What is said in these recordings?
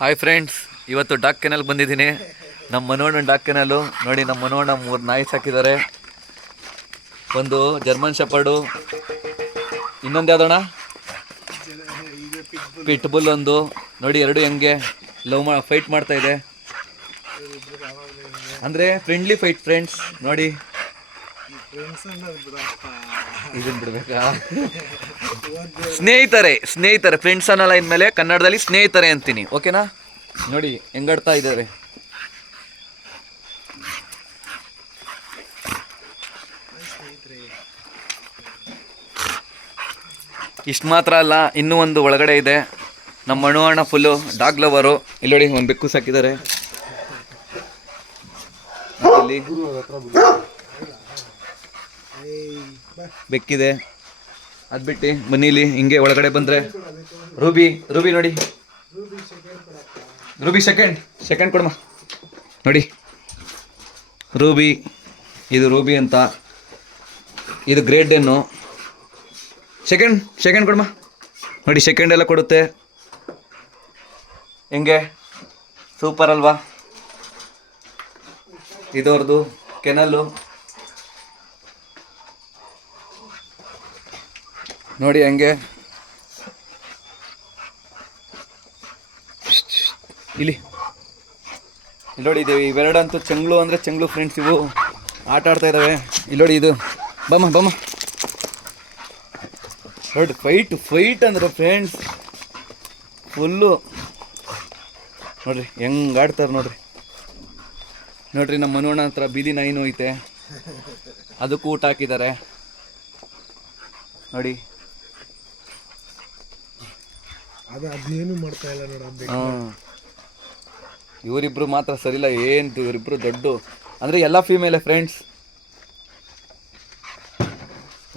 Hi friends, ಇವತ್ತು dock kennel ಬಂದಿದ್ದೀನಿ. ನಮ್ಮ ಮನೋಣ್ಣನ ಡಾಕ್ ಕೆನಲ್ಲು ನೋಡಿ. ನಮ್ಮ ಮನೋಣ್ಣ 3 ನಾಯಿ ಸಾಕಿದ್ದಾರೆ. ಒಂದು ಜರ್ಮನ್ ಶೆಪರ್ಡು, ಇನ್ನೊಂದು ಯಾವುದಣ್ಣ ಪಿಟ್ಬುಲ್ ಒಂದು ನೋಡಿ. ಎರಡು ಹೆಂಗೆ ಫೈಟ್ ಮಾಡ್ತಾ ಇದೆ ಅಂದರೆ ಫ್ರೆಂಡ್ಲಿ ಫೈಟ್ ಫ್ರೆಂಡ್ಸ್. ನೋಡಿ ಇದನ್ನು ಬಿಡ್ಬೇಕಾ? ಸ್ನೇಹಿತರೆ ಫ್ರೆಂಡ್ಸ್ ಅನ್ನಲ್ಲ, ಇನ್ಮೇಲೆ ಕನ್ನಡದಲ್ಲಿ ಸ್ನೇಹಿತರೆ ಅಂತೀನಿ, ಓಕೆನಾ? ನೋಡಿ ಹೆಂಗಾಡ್ತಾ ಇದ್ದಾರೆ. ಇಷ್ಟು ಮಾತ್ರ ಅಲ್ಲ, ಇನ್ನೂ ಒಂದು ಒಳಗಡೆ ಇದೆ. ನಮ್ಮ ಅಣ್ಣ ಫುಲ್ಲು ಡಾಗ್ ಲವರು. ಇಲ್ಲಿ ನೋಡಿ ಒಂದು ಬೆಕ್ಕು ಸಾಕಿದ್ದಾರೆ. ಇಲ್ಲಿ ಬೆಕ್ಕಿದೆ. ಅದು ಬಿಟ್ಟು ಮನೇಲಿ ಹಿಂಗೆ ಒಳಗಡೆ ಬಂದರೆ ರೂಬಿ ನೋಡಿ. ರೂಬಿ ಸೆಕೆಂಡ್ ಕೊಡಮ್ಮ. ನೋಡಿ ರೂಬಿ, ಇದು ರೂಬಿ ಅಂತ. ಇದು ಗ್ರೇಟ್ ಡೆನ್ನು. ಸೆಕೆಂಡ್ ಕೊಡಮ್ಮ. ನೋಡಿ ಸೆಕೆಂಡ್ ಎಲ್ಲ ಕೊಡುತ್ತೆ. ಹೆಂಗೆ ಸೂಪರ್ ಅಲ್ವಾ? ಇದವ್ರದ್ದು ಕೆನಲ್ಲು ನೋಡಿ ಹೆಂಗೆ. ಇಲ್ಲಿ ನೋಡಿ, ಇದು ಇವೆರಡಂತೂ ಚೆಂಗ್ಳು ಅಂದರೆ ಚೆಂಗ್ಳು ಫ್ರೆಂಡ್ಸ್. ಇವು ಆಟ ಆಡ್ತಾ ಇದ್ದಾವೆ. ಇಲ್ಲಿ ನೋಡಿ, ಇದು ಬಮ್ಮ ನೋಡಿ. ಫೈಟ್ ಅಂದರೆ ಫ್ರೆಂಡ್ಸ್ ಫುಲ್ಲು ನೋಡ್ರಿ ಹೆಂಗೆ ಆಡ್ತಾರೆ ನೋಡ್ರಿ. ನಮ್ಮ ಮನೋಣ್ಣ ಹತ್ರ ಬೀದಿ ನಾಯಿನೂ ಐತೆ, ಅದಕ್ಕೂ ಊಟ ಹಾಕಿದ್ದಾರೆ ನೋಡಿ. ಅದೇನು ಮಾಡ್ತಾ ಇಲ್ಲ ನೋಡಿ. ಇವರಿಬ್ರು ಮಾತ್ರ ಸರಿಯಿಲ್ಲ. ಏನು ಇವರಿಬ್ರು ದೊಡ್ಡ ಅಂದರೆ ಎಲ್ಲ ಫೀಮೇಲೆ ಫ್ರೆಂಡ್ಸ್.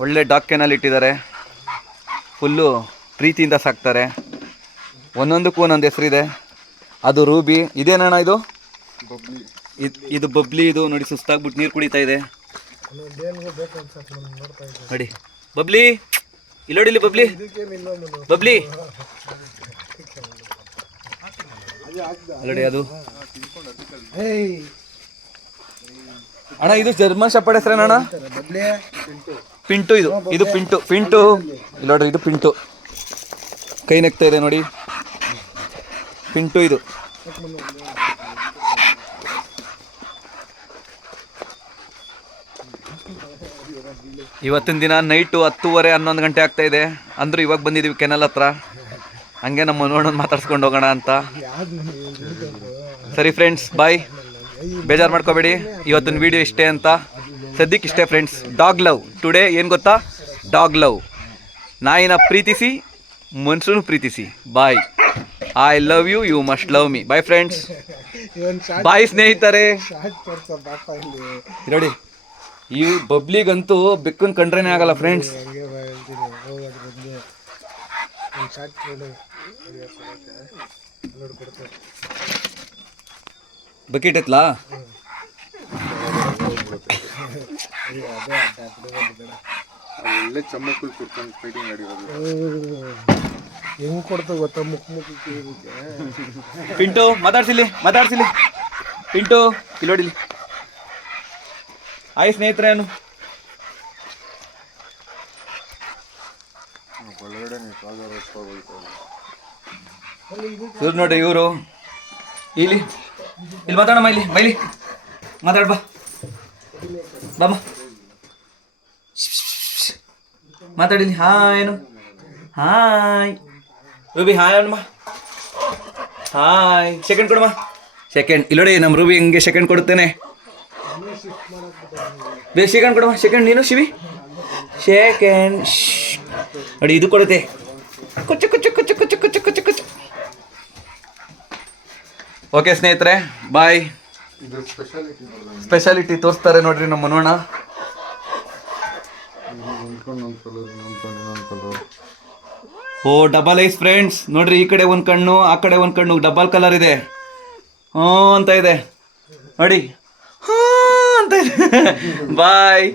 ಒಳ್ಳೆ ಡಾಗ್ ಕೆನಲ್ ಇಟ್ಟಿದ್ದಾರೆ. ಫುಲ್ಲು ಪ್ರೀತಿಯಿಂದ ಸಾಕ್ತಾರೆ. ಒಂದೊಂದಕ್ಕೂ ಒಂದೊಂದು ಹೆಸರಿದೆ. ಅದು ರೂಬಿ. ಇದೇನಣ್ಣ ಇದು? ಇದು ಬಬ್ಲಿ. ಇದು ನೋಡಿ ಸುಸ್ತಾಗ್ಬಿಟ್ಟು ನೀರು ಕುಡಿತಾ ಇದೆ ನೋಡಿ. ಬಬ್ಲಿ ಇಲ್ಲೋಡಿಲಿ, ಬಬ್ಲಿ ಅಲ್ಲಡಿ. ಅದು ಅಣ್ಣ ಇದು ಜರ್ಮನ್ ಶೆಪರ್ಡ್ ಹೆಸರೇನಣ್ಣ? ಪಿಂಟು. ಇದು ಪಿಂಟು ಇಲ್ಲ ನೋಡ್ರಿ. ಇದು ಪಿಂಟು ಕೈ ನೆಕ್ತಾ ಇದೆ ನೋಡಿ. ಪಿಂಟು ಇದು. ಇವತ್ತಿನ ದಿನ ನೈಟು 10:30 11 ಗಂಟೆ ಆಗ್ತಾ ಇದೆ. ಅಂದರೂ ಇವಾಗ ಬಂದಿದ್ದೀವಿ ಕೆನಲ್ ಹತ್ರ. ಹಂಗೆ ನಮ್ಮ ಮನೋಣ್ಣನ ಮಾತಾಡ್ಸ್ಕೊಂಡು ಹೋಗೋಣ ಅಂತ. ಸರಿ ಫ್ರೆಂಡ್ಸ್, ಬಾಯ್. ಬೇಜಾರು ಮಾಡ್ಕೋಬೇಡಿ, ಇವತ್ತಿನ ವಿಡಿಯೋ ಇಷ್ಟೇ ಅಂತ. ಸದ್ಯಕ್ಕೆ ಇಷ್ಟೇ ಫ್ರೆಂಡ್ಸ್. ಡಾಗ್ ಲವ್ ಟುಡೇ ಏನು ಗೊತ್ತಾ? Dog love. ನಾಯಿನ ಪ್ರೀತಿಸಿ, ಮನುಷ್ಯನು ಪ್ರೀತಿಸಿ. Bye. I love you, you must love me. Bye friends, bye ಸ್ನೇಹಿತರೆ. ನೋಡಿ, ಈ ಬಬ್ಲಿಗಂತೂ ಬೆಕ್ಕನ್ ಕಂಡ್ರೇನೆ ಆಗಲ್ಲ ಫ್ರೆಂಡ್ಸ್. ಬಕೆಟ್ ಎತ್ಲಾ? ಹೆಂಗ್ ಕೊಡ್ತಾ ಗೊತ್ತಾ? ಪಿಂಟು ಮಾತಾಡ್ಸಿಲಿ. ಪಿಂಟು ಇಲ್ಲಿ ನೋಡಿಲಿ. ಆಯ್ ಸ್ನೇಹಿತರೇನು ಇವ್ರು ನೋಡ್ರಿ. ಇವರು ಇಲ್ಲಿ ಮಾತಾಡಮ್ಮ. ಮೈಲಿ ಮಾತಾಡ್ ಬಾಮ್ಮ. ಮಾತಾಡಿಲಿ. Hi Ruby. ಹಾಯ್ ಅಣ್ಣಮ್ಮ. ಹಾಯ್. ಸೆಕೆಂಡ್ ಕೊಡಮ್ಮ. ಇಲ್ಲಿ ನೋಡಿ, ನಮ್ಮ ರೂಬಿ ಹಿಂಗೆ ಸೆಕೆಂಡ್ ಕೊಡುತ್ತೇನೆ. ಸೆಕೆಂಡ್ ಕೊಡಮ್ಮ. ಸೆಕೆಂಡ್ ನೀನು ಶಿವಿ. ಸೆಕೆಂಡ್ ನೋಡಿ, ಇದು ಕೊಡುತ್ತೆ. ಕುಚ್ಚು. ಓಕೆ ಸ್ನೇಹಿತರೆ, ಬಾಯ್. ಸ್ಪೆಷಾಲಿಟಿ ತೋರಿಸ್ತಾರೆ ನೋಡ್ರಿ ನಮ್ಮ ಮನೋಣ್ಣ. ಓ ಡಬಲ್ ಐಸ್ ಫ್ರೆಂಡ್ಸ್. ನೋಡ್ರಿ, ಈ ಕಡೆ ಒಂದು ಕಣ್ಣು, ಆ ಕಡೆ ಒಂದು ಕಣ್ಣು, ಡಬಲ್ ಕಲರ್ ಇದೆ. ಅಂತ ಇದೆ ನೋಡಿ. ಅಂತ ಇದೆ. ಬಾಯ್.